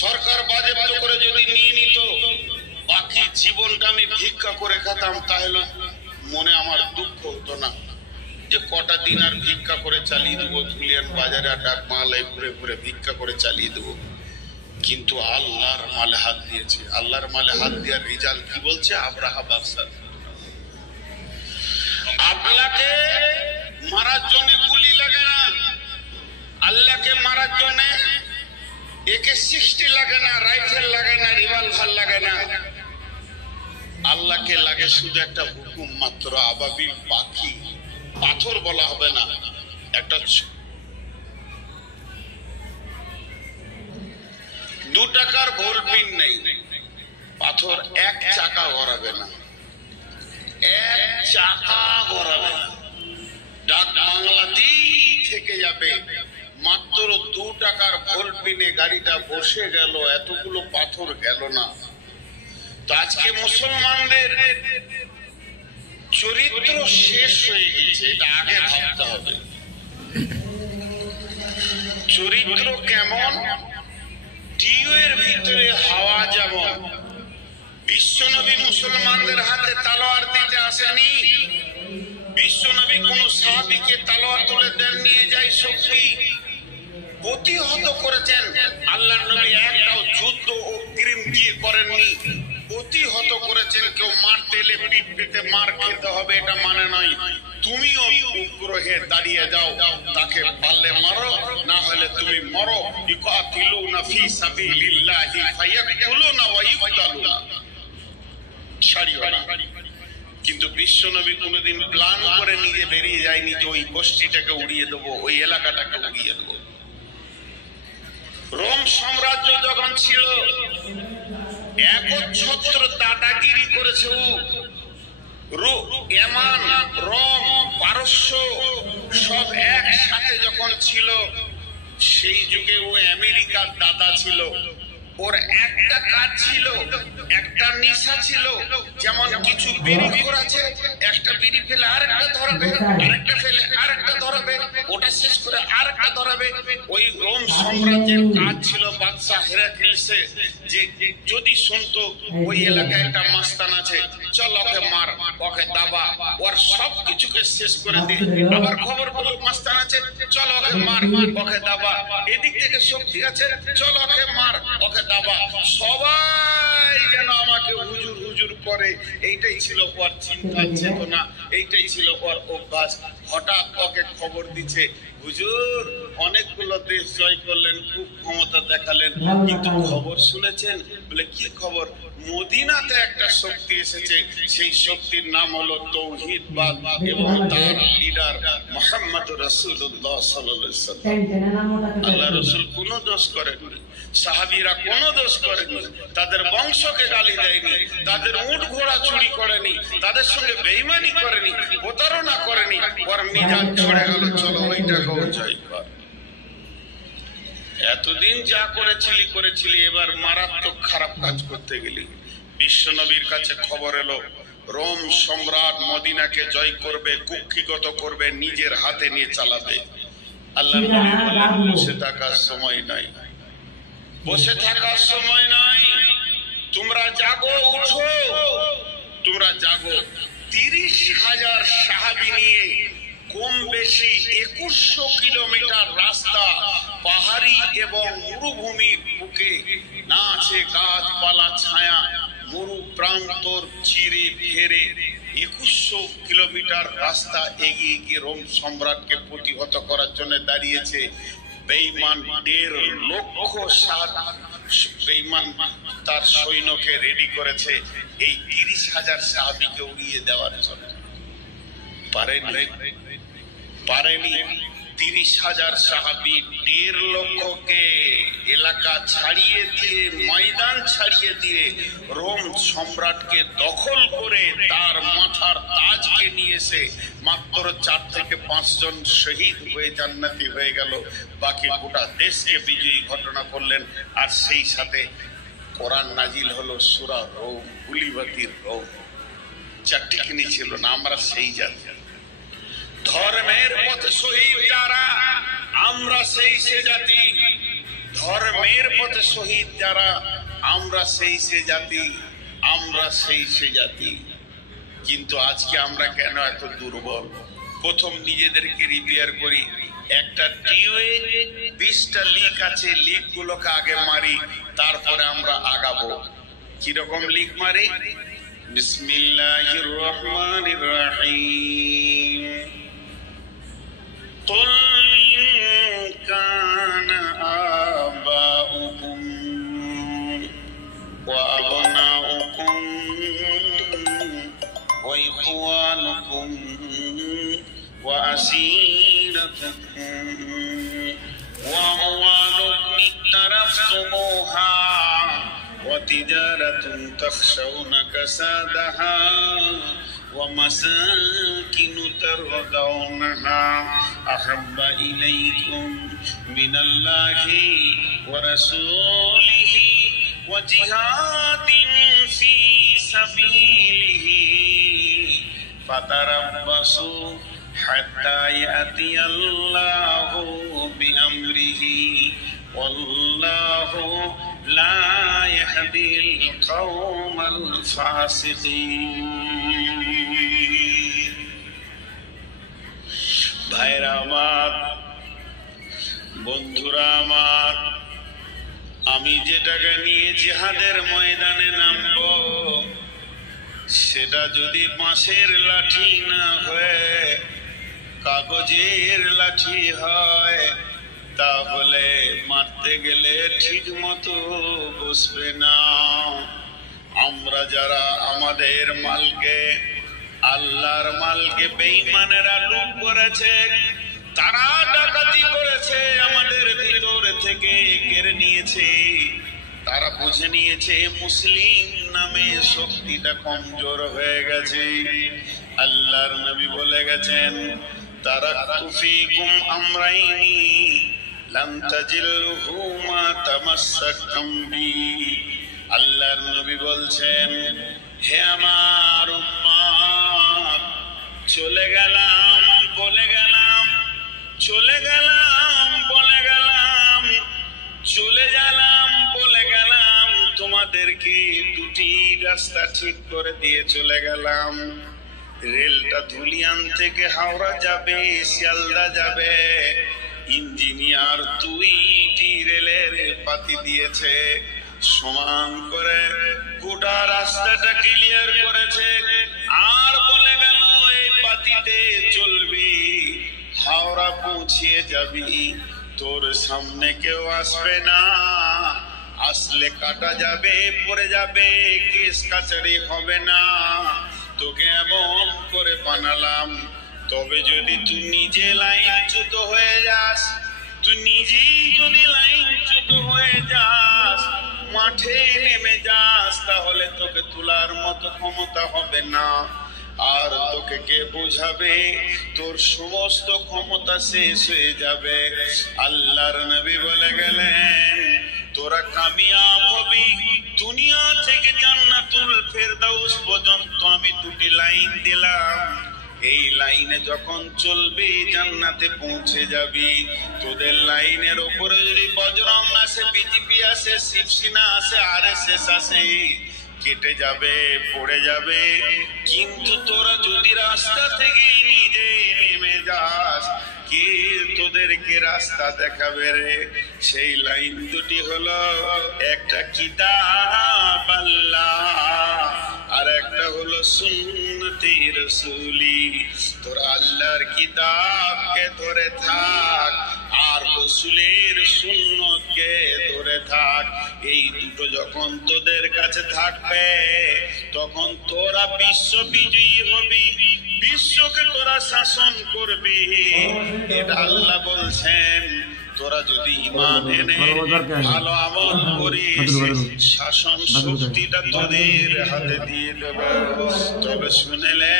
সরকার বাজেয়াপ্ত করে যদি নিয়ে নিত, বাকি জীবনটা আমি ভিক্ষা করে খেতাম, তাহলে মনে আমার দুঃখ হতো না যে কটা দিন আর ভিক্ষা করে চালিয়ে দেবো, ধুলিয়ান বাজারে ডাক মালায় ঘুরে ঘুরে ভিক্ষা করে চালিয়ে দেবো। কিন্তু আল্লাহর মালে হাত দিয়েছে। আল্লাহর মালে হাত দেওয়ার রেজাল্ট কি বলছে? আব্রাহা বাদশা আল্লাহকে মারার জন্য গুলি লাগে না, আল্লাহকে মারার জন্য AK-60 লাগে না, রাইফেল লাগে না, রিভলভার লাগে না। আল্লাহকে লাগে শুধু একটা হুকুম মাত্র, আবাবিল পাখি, পাথর বলা হবে না, একটা 2 টাকার ভোলপিন নেই, পাথর 1 চাকা গড়াবে না, 1 চাকা গড়াবে না, ডাক বাংলাতেই থেকে যাবে। মাত্র 2 টাকার ভোলপিনে গাড়িটা বসে গেল, এতগুলো পাথর গেল না। তো আজকে মুসলমানদের চরিত্র শেষ হয়ে গেছে, এটা আগে ভাবতে হবে। চরিত্র কেমন? টিউয়ের ভিতরে হাওয়া যেমন। বিশ্বনবী মুসলমানদের হাতে তলোয়ার দিতে আসেনি, বিশ্বনবী কোন সাহাবীকে তলোয়ার তুলে দেন নিয়ে যায় শক্তি প্রতিহত করেছেন। আল্লাহ নবী একটাও যুদ্ধ অগ্রিম দিয়ে করেননি, প্রতিহত করেছেন। কেউ মারতে এলে পিঠ পেতে মার খেতে হবে এটা মানে নয়। তুমিও উপগ্রহে দাঁড়িয়ে যাও, তাকে পারলে মারো, না হলে তুমি মরো। ইকাতিলুনা ফি সাবিলিল্লাহি ফায়াকতুলুনা ওয়া ইউকতালুনা, ছাড়িও না। কিন্তু বিশ্বনবী কোনদিন প্ল্যান করে নিজে বেরিয়ে যায়নি যে ওই গোষ্ঠীটাকে উড়িয়ে দেবো, ওই এলাকাটাকে উড়িয়ে দেবো। রোম সাম্রাজ্য যখন ছিল, একচ্ছত্র দাদাগিরি করেছে। এমান, রোম, পারস্য সব একসাথে যখন ছিল, সেই যুগে ও আমেরিকার দাদা ছিল। ওর একটা কাজ ছিল, একটা নেশা ছিল। যেমন কিছু বিড়ি করেছে, একটা বিড়ি ফেলে আরেকটা ধরাবে, আরেকটা ফেলে আরেকটা ধরাবে, ওটা শেষ করে আরেকটা ধরাবে। ওই রোম সাম্রাজ্যের কাজ ছিল বাদশা হেরাক্লিসে, যে যদি শুনতো ওই এলাকায় একটা মাস্তান আছে, চল ওকে মার, ওকে দাবা, ওর সব কিছুকে শেষ করে দি। আবার খবর পেল মাস্তান আছে, চল ওকে মার, ওকে দাবা। এদিক থেকে শক্তি আছে, চল ওকে মার, ওকে দাবা। সবাই যেন আমাকে হুজুর হুজুর করে, এইটাই ছিল ওর চিন্তা চেতনা, এইটাই ছিল ওর অভ্যাস। হঠাৎ ওকে খবর দিচ্ছে, হুজুর অনেকগুলো দেশ জয় করলেন, খুব ক্ষমতা দেখালেন, কিন্তু খবর শুনেছেন? বলে কি খবর? মদিনাতে একটা শক্তি এসেছে, সেই শক্তির নাম হলো তাওহীদবাদ এবং তার লিডার মুহাম্মদ রাসূলুল্লাহ সাল্লাল্লাহু আলাইহি ওয়াসাল্লাম। আল্লাহ রাসূল কোনো দোষ করেননি, সাহাবীরা কোনো দোষ করেনি, তাদের বংশকে গালি দেয়নি, তাদের উট ঘোড়া চুরি করেনি, তাদের সঙ্গে বেঈমানি করেনি, প্রতারণা করেনি। ওর মিজাজ ছড়ে গেল, চলো ওইটাকেও জয় কর। এতদিন যা করেছিলি, এবার মারাত্মক খারাপ কাজ করতে গেলি। বিশ্বনবীর কাছে খবর এলো, রোম সম্রাট মদিনাকে জয় করবে, কুক্ষিগত করবে, নিজের হাতে নিয়ে চালাবে। আল্লাহ নবী বললেন, বসে থাকার সময় নাই, বসে থাকার সময় নাই, তোমরা জাগো, উঠো, তোমরা জাগো। 30,000 সাহাবী নিয়ে কম বেশি 2100 কিলোমিটার রাস্তা, পাহাড়ি এবং মরুভূমির বুকে, না আছে গাছপালা ছায়া, মরু প্রান্তর চিরে ফেরে 2100 কিলোমিটার রাস্তা এগিয়ে গিয়ে রোম সম্রাটকে প্রতিহত করার জন্য দাঁড়িয়েছে। বেঈমান 1.5 লক্ষ বেঈমান তার সৈন্যকে রেডি করেছে এই 30,000 সাহাবীকে উড়িয়ে দেওয়ার জন্য। পারেনি। 30,000 সাহাবী 1.5 লক্ষকে এলাকা ছাড়িয়ে দিয়ে, ময়দান ছাড়িয়ে দিয়ে রোম সম্রাটকে দখল করে তার মাথার তাজকে নিয়ে এসে মাত্র 4 থেকে 5 জন শহীদ হয়ে জান্নাতি হয়ে গেল। বাকি গোটা দেশকে বিজয়ী ঘটনা করলেন। আর সেই সাথে কোরআন নাজিল হলো সূরা রোম, গুলিবাতির রোম। চারটিখানি ছিল না, আমরা সেই জাতি। ধর্মের পথে শহীদ যারা, আমরা সেই সে জাতি। ধর্মের পথে শহীদ যারা, আমরা সেই সে জাতি, আমরা সেই সে জাতি। কিন্তু আজকে আমরা কেন এত দুর্বল? প্রথম নিজেদেরকে রিপেয়ার করি। একটা টিউবে 20টা লিক আছে, লিক গুলোকে আগে মারি, তারপরে আমরা আগাবো। কিরকম লিক মারি? বিসমিল্লাহির রহমানির রহিম। কুল ইন কানা আবাউকুম ওয়া আবনাউকুম ওয়া ইখওয়ানুকুম ওয়া আসীরাতুকুম ওয়া আমওয়ালুকুম ইক্তারাফতুমুহা وتجارة تخشون كسادها ومساكن ترضونها أحب إليكم من الله ورسوله وجهاد في سبيله فتربصوا حتى يأتي الله بأمره والله لا يهدي القوم الفاسقين। ভাইরা আমার, বন্ধুরা আমার, আমি যে টাকা নিয়ে জিহাদের ময়দানে নামব, সেটা যদি বাঁশের লাঠি না হয়ে কাগজের লাঠি হয়, তাহলে মারতে গেলে ঠিক মতো বসবে না। আমরা যারা আমাদের মালকে, আল্লাহর মালকে বেঈমানেরা লুট করেছে, তারা ডাকাতি করেছে, আমাদের ভিতর থেকে কেড়ে নিয়েছে, তারা বুঝে নিয়েছে মুসলিম নামে শক্তিটা কমজোর হয়ে গেছে। আল্লাহর নবী বলে গেছেন, তারাকতু ফীকুম আমরাইনি লাম তাজিলহু মা তামাসসাকতুম বি। আল্লাহর নবী বলছেন, হে আমার উম্মত, চলে গেলাম বলে গেলাম, চলে গেলাম বলে গেলাম, চলে গেলাম বলে গেলাম, তোমাদেরকে দুটি রাস্তা ঠিক করে দিয়ে চলে গেলাম। রেলটা ধুলিয়ান থেকে হাওড়া যাবে, শিয়ালদা যাবে। ইঞ্জিনিয়ার 2টি রেলের পাতি দিয়েছে, সমান করে গোটা রাস্তাটা ক্লিয়ার করেছে, আর বলে গেল এই পাতিতে চলবি, হাওড়া পৌঁছিয়ে যাবি, তোর সামনে কেউ আসবে না, আসলে কাটা যাবে, পড়ে যাবে, কেস কাচারি হবে না। তোকে এমন করে বানালাম, তবে যদি তুই নিজে লাইনচ্যুত হয়ে যাস, তুই নিজেই যদি লাইনচ্যুত হয়ে যাস, মাঠে নেমে যাস, তাহলে তোকে তোলার মতো ক্ষমতা হবে না। আর তোকে কে বোঝাবে? তোর সমস্ত ক্ষমতা শেষ হয়ে যাবে। আল্লাহর নবী বলে গেলেন, তোরা কামিয়াব হবি দুনিয়া থেকে জান্নাতুল ফেরদাউস পর্যন্ত। আমি 2টি লাইন দিলাম, এই লাইনে যখন চলবি জান্নাতে পৌঁছে যাবি। তোদের লাইনের উপরে যদি বজরং আসে, বিজেপি আসে, শিবসেনা আসে, আরএসএস আসে, কেটে যাবে, পড়ে যাবে। কিন্তু তোরা যদি রাস্তা থেকে নিজে নেমে যাস, কে তোদেরকে রাস্তা দেখাবে রে? সেই লাইন 2টি হলো, একটা কিতাব আল্লাহ, আর একটা হলো সুন্নতি রাসূলি। তোরা আল্লাহর কিতাবকে ধরে থাক, আর রাসূলের সুন্নতকে ধরে থাক। এই দুটো যখন তোদের কাছে থাকবে, তখন তোরা বিশ্ব বিজয়ী হবি, বিশ্বকে তোরা শাসন করবি। এটা আল্লাহ বলছেন। তোরা যদি ঈমান এনে ভালো আমল করিস, শাসন শক্তিটা তোদের হাতে দিয়ে দেব। তবে শুনেলে,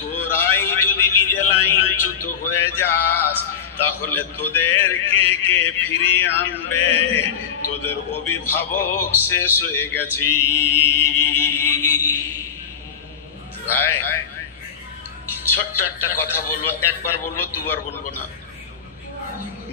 তোরাই যদি নিজে লাইনচ্যুত হয়ে যাস, তাহলে তোদেরকে কে ফিরিয়ে আনবে? তোদের অভিভাবক শেষ হয়ে গেছি। ভাই, ছোট্ট একটা কথা বলবো, একবার বলবো, দুবার বলবো না।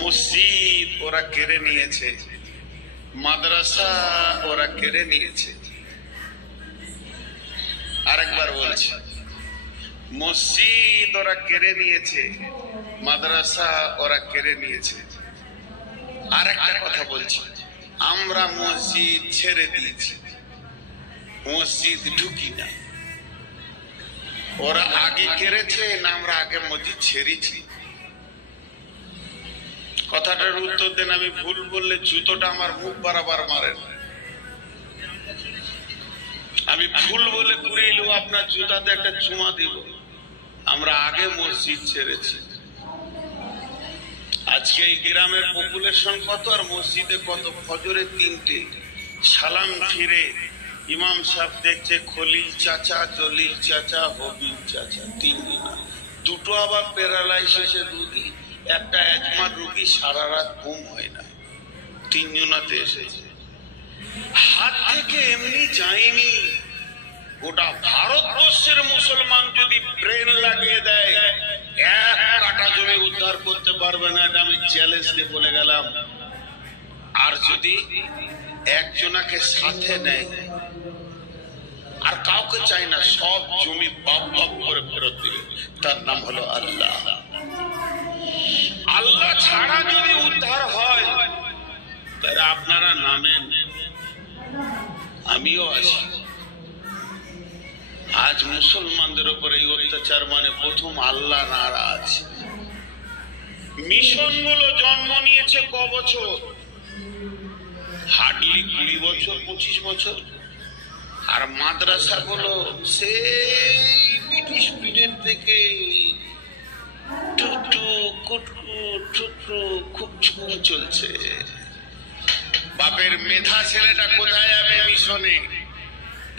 মসজিদ ওরা কেড়ে নিয়েছে, মাদ্রাসা ওরা কেড়ে নিয়েছে। আরেকবার বলছি, মসজিদ ওরা কেড়ে নিয়েছে, মাদ্রাসা ওরা কেড়ে নিয়েছে। আরেকটা কথা বলছি, আমরা মসজিদ ছেড়ে দিয়েছি, মসজিদ ঢুকি না। ওরা আগে কেড়েছে না আমরা আগে মসজিদ ছেড়েছি? কথাটার উত্তর দেন। আমি ভুল বললে জুতোটা আমার মুখ বরাবর মারেন। আমি ভুল বলে পুরে এলো আপনার জুতাতে একটা চুমা দিব। আমরা আগে মসজিদ ছেড়েছি। আজকে এই গ্রামের পপুলেশন কত আর মসজিদে কত? ফজরে 3টে, সালাম ফিরে ইমাম সাহেব দেখছে খলিল চাচা, জলিল চাচা, হবিল চাচা, 3 দিন। দুটো আবার প্যারালাইসিসের রুগী, একটা অ্যাজমার রুগী, সারা রাত ঘুম হয় না। 3 জনাতে এসেছে। হাত থেকে এমনি যায়নি। গোটা ভারতবর্ষের মুসলমান যদি ব্রেন লাগিয়ে দেয়, 1 কাঠা জমি উদ্ধার করতে পারবে না। এটা আমি চ্যালেঞ্জ দিয়ে বলে গেলাম। আর যদি একজনাকে সাথে নেয়, আর কাউকে চাই না, সব জমি বাপ বাপ করে ফেরত দিবে, তার নাম হলো আল্লাহ। আল্লাহ ছাড়া যদি উদ্ধার হয়, তাহলে আপনারা নামেন, আমিও আছি। আজ মুসলমানদের উপরে এই অত্যাচার মানে প্রথম আল্লাহ নারাজ। মিশন গুলো জন্ম নিয়েছে ক বছর? হার্ডলি 20 বছর, 25 বছর। আর মাদ্রাসা গুলো সেই ব্রিটিশ পিরিয়ড থেকে টুটু কুটু টুটু খুব চলছে। বাপের মেধা ছেলেটা কোথায় যাবে? মিশনে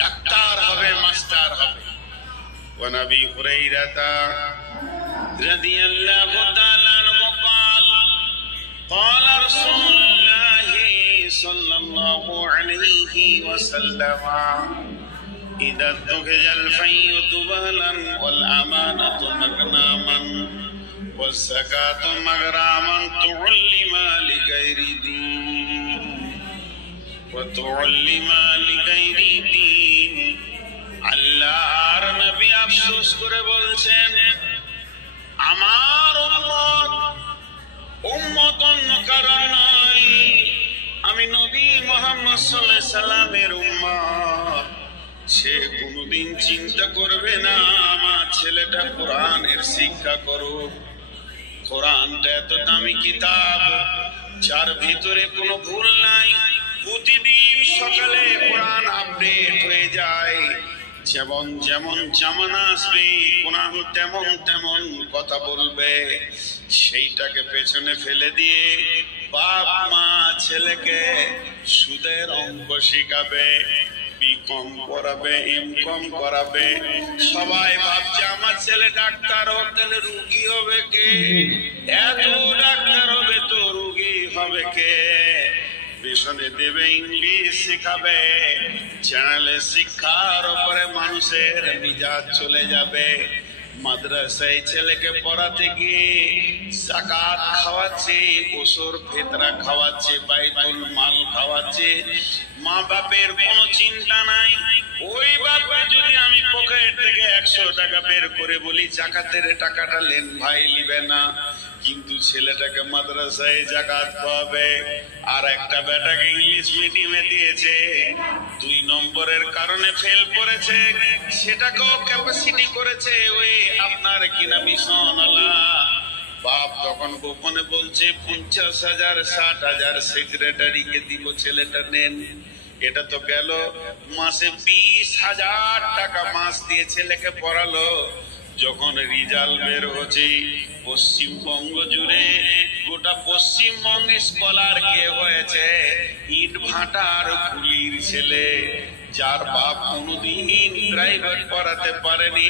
ডাক্তার হবে, মাস্টার হবে। ওয়ানাবি হুরাইরাতা রাদিয়াল্লাহু তাআলা আনহু قال قال رسول الله صلى الله عليه وسلم إذا اتخذ الفي تبالا والأمانة مغناما والزكاة مغراما تعلم لغير دين وتعلم لغير دين। আল্লাহর নবী আফসোস করে বলছেন, আমার উম্মত অন্য কারণ নয়, আমি নবী মুহাম্মদ সাল্লাল্লাহু আলাইহি সাল্লামের উম্মত। সে কোনদিন চিন্তা করবে না আমার ছেলেটা কোরআনের শিক্ষা করুক। কোরআনটা এত দামি কিতাব, যার ভিতরে কোনো ভুল নাই। প্রতিদিন সকালে কোরআন আপডেট হয়ে যায়। যেমন যেমন জামানা আসবে, কোরআন তেমন তেমন কথা বলবে। সেইটাকে পেছনে ফেলে দিয়ে বাপ মা ছেলেকে সুদের অঙ্ক শিখাবে, বিকম করাবে, এমকম করাবে। সবাই ভাবছে আমার ছেলে ডাক্তার হোক, তাহলে রুগী হবে কে? এত ডাক্তার হবে তো রুগী হবে কে? পেছনে দেবে ইংলিশ শেখাবে, চ্যানেলে শিক্ষার উপরে মানুষের মিজাজ চলে যাবে। মাদ্রাসায় ছেলেকে পড়াতে গিয়ে যাকাত খাওয়াচ্ছে, ওসর ফিতরা খাওয়াচ্ছে, বাইতুল মাল খাওয়াচ্ছে। মা বাপের কোনো চিন্তা নাই। ওই বাপে যদি আমি পকেট থেকে 100 টাকা বের করে বলি যাকাতের টাকাটা লেন ভাই, নিবে না। কিন্তু ছেলেটাকে মাদ্রাসায় যাকাত খাওয়াবে। আর একটা বেটাকে ইংলিশ মিডিয়ামে দিয়েছে, 2 নম্বরের কারণে ফেল করেছে, সেটাকেও ক্যাপাসিটি করেছে ওই আপনার কিনা মিশন আল্লাহ। বাপ যখন গোপনে বলছে 50,000 60,000 সেক্রেটারিকে দিব, ছেলেটা নেন। এটা তো গেল মাসে 20,000 টাকা মাস দিয়ে ছেলেকে পড়ালো। যখন রেজাল্ট বের হচ্ছে পশ্চিমবঙ্গ জুড়ে, গোটা পশ্চিমবঙ্গে স্কলার কে হয়েছে? ইট ভাটার কুলির ছেলে। যার বাপ কোনোদিন প্রাইভেট পড়াতে পারেনি,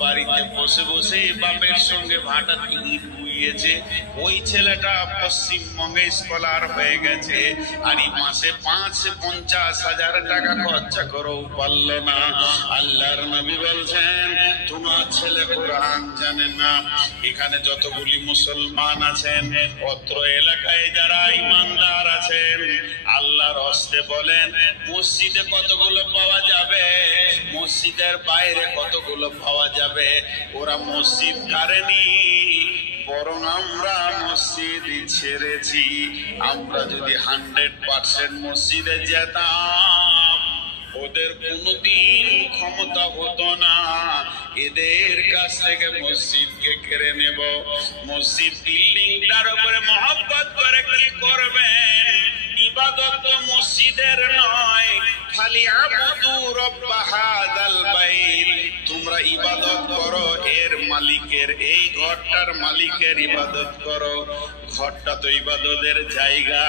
বাড়িতে বসে বসে বাপের সঙ্গে ভাটা ইট বুইয়েছে, ওই ছেলেটা পশ্চিমবঙ্গে স্কলার হয়ে গেছে, আর এই মাসে 50,000 টাকা খরচা করেও পারল না। আল্লাহর নবী বলছেন তোমার ছেলে কোরআন জানে না। এখানে যতগুলি মুসলমান আছেন, অত্র এলাকায় যারা ইমানদার আছেন, আল্লাহর হস্তে বলেন মসজিদে কতগুলো পাওয়া যাবে, মসজিদের বাইরে কতগুলো পাওয়া যাবে। ওরা মসজিদ কারেনি, বরং আমরা মসজিদ ছেড়েছি। আমরা যদি 100% মসজিদে যেতাম, ওদের কোনদিন ক্ষমতা হতো না এদের কাছ থেকে মসজিদকে কেড়ে নেব। মসজিদ বিল্ডিংটার উপরে মহব্বত করে কি করবেন? ইবাদত তো মসজিদের নয়, খালি আবুদু রব্ব হাযাল বাইত। তোমরা ইবাদত করো এর মালিকের, এই ঘরটার মালিকের ইবাদত করো। ঘরটা তো ইবাদতের জায়গা,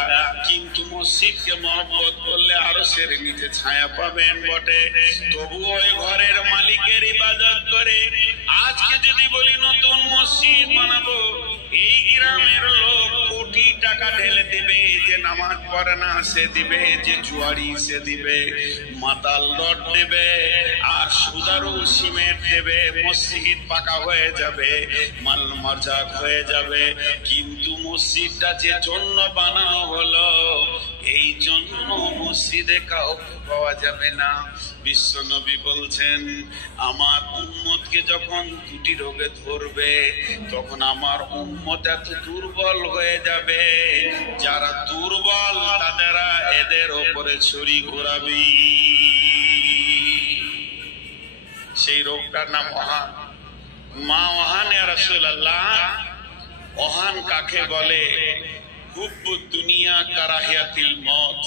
কিন্তু মসজিদকে মহব্বত করলে আরশের নিচে ছায়া পাবেন বটে। তবু ওই ঘরের মালিকের ইবাদত করে। আজকে যদি বলি নতুন মসজিদ বানাবো, এই গ্রামের লোক কোটি টাকা ঢেলে দিবে, যে নামাজ পড়ে না সে দিবে, যে জুয়ারি সে দিবে, মাতাল রড দেবে, আর সুদারু সিমেন্ট দেবে। মসজিদ পাকা হয়ে যাবে, মাল মাজাক হয়ে যাবে। কিন্তু মসজিদটা যে জন্য বানানো হলো, এই জন্য মসজিদে কাউকে পাওয়া যাবে না। বিশ্ব নবী বলছেন আমার উম্মতকে যখন দুটি রোগে ধরবে, তখন আমার উম্মত এত দুর্বল হয়ে যাবে, যারা দুর্বল তাদেরা এদের ওপরে ছুরি ঘোরাবি। সেই রোগটার নাম ওহান। মা ওহান ইয়া রাসূলুল্লাহ। ওহান কাকে বলে? হুব্বুদ দুনিয়া কারাহিয়াতিল মউত।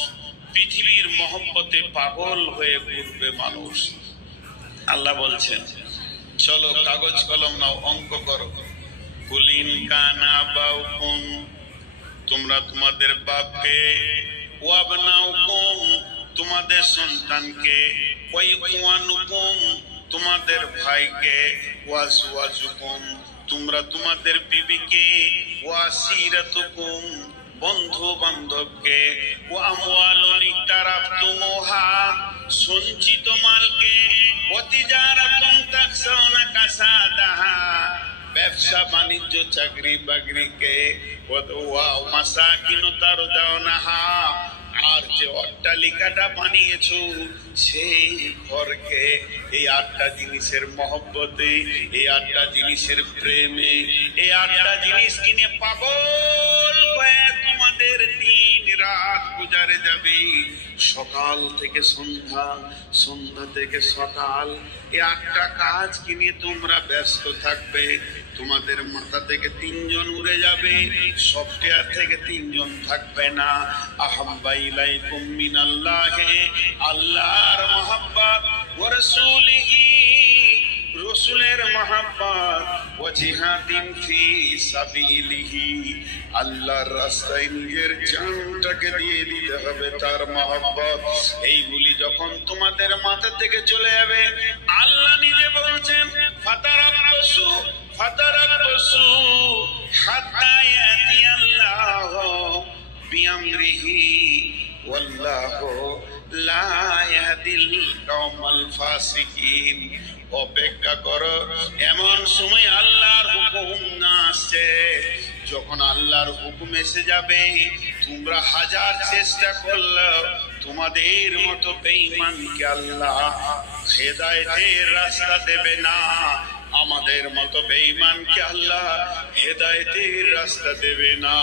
পৃথিবীর মহব্বতে পাগল হয়ে ঘুরবে মানুষ। আল্লাহ বলছেন চলো কাগজ কলম নাও, অঙ্ক করো। কুলিন কানা বাউকুম, তোমরা তোমাদের বাপকে, ওয়াবনাউকুম, তোমাদের সন্তানকে, ওয়াইকুয়ানুকুম, তোমাদের ভাইকে, ওয়াজওয়াজুকুম, তোমরা তোমাদের বিবিকে, ওয়াসিরাতুকুম, বন্ধু বান্ধবকে, ওয়ামওয়ালুন ইকতারাফতুমুহা, সঞ্চিত মালকে, ওয়াতিজারাতুন তাখশাউনা কাসাদাহা, ব্যবসা বাণিজ্য চাকরি বাকরিকে, ওয়া মাসাকিন তারদাউনাহা, আর যে অট্টালিকাটা বানিয়েছো সেই ঘরকে। এই 8টা জিনিসের মহব্বতে, এই 8টা জিনিসের প্রেমে, এই 8টা জিনিস কিনে পাগল হয়ে তোমাদের দিন রাত গুজারে যাবে। সকাল থেকে সন্ধ্যা, সন্ধ্যা থেকে সকাল, এই 8টা কাজ কিনে তোমরা ব্যস্ত থাকবে। তোমাদের মাথা থেকে 3 জন উড়ে যাবে, সফটওয়্যার থেকে 3 জন থাকবে না। আহাব্বা ইলাইকুম মিনাল্লাহি, আল্লাহর মহব্বত, ওয়া রাসূলিহি, রাসূলের মহব্বত, ওয়া জিহাদিন ফি সাবিলিহি, আল্লাহর রাস্তায় নিজের জানটাকে দিয়ে দিতে হবে, তার মহব্বত। এইগুলি যখন তোমাদের মাথা থেকে চলে যাবে, আল্লাহ নিজে বলছেন ফাতারাব্বাসু ফাতারাব্বাসু হাত্তা ইয়াতিয়াল্লাহু বিআমরিহি ওয়াল্লাহু লা ইয়াহদিল কওমাল ফাসিকিন। অপেক্ষা করো, এমন সময় আল্লাহর হুকুম না আসছে, যখন আল্লাহর হুকুম এসে যাবে, তোমরা 1000 চেষ্টা করলেও তোমাদের মতো বেঈমানকে আল্লাহ হেদায়েতের রাস্তা দেবে না। আমাদের মতো বেঈমানকে আল্লাহ হেদায়েতের রাস্তা দেবে না।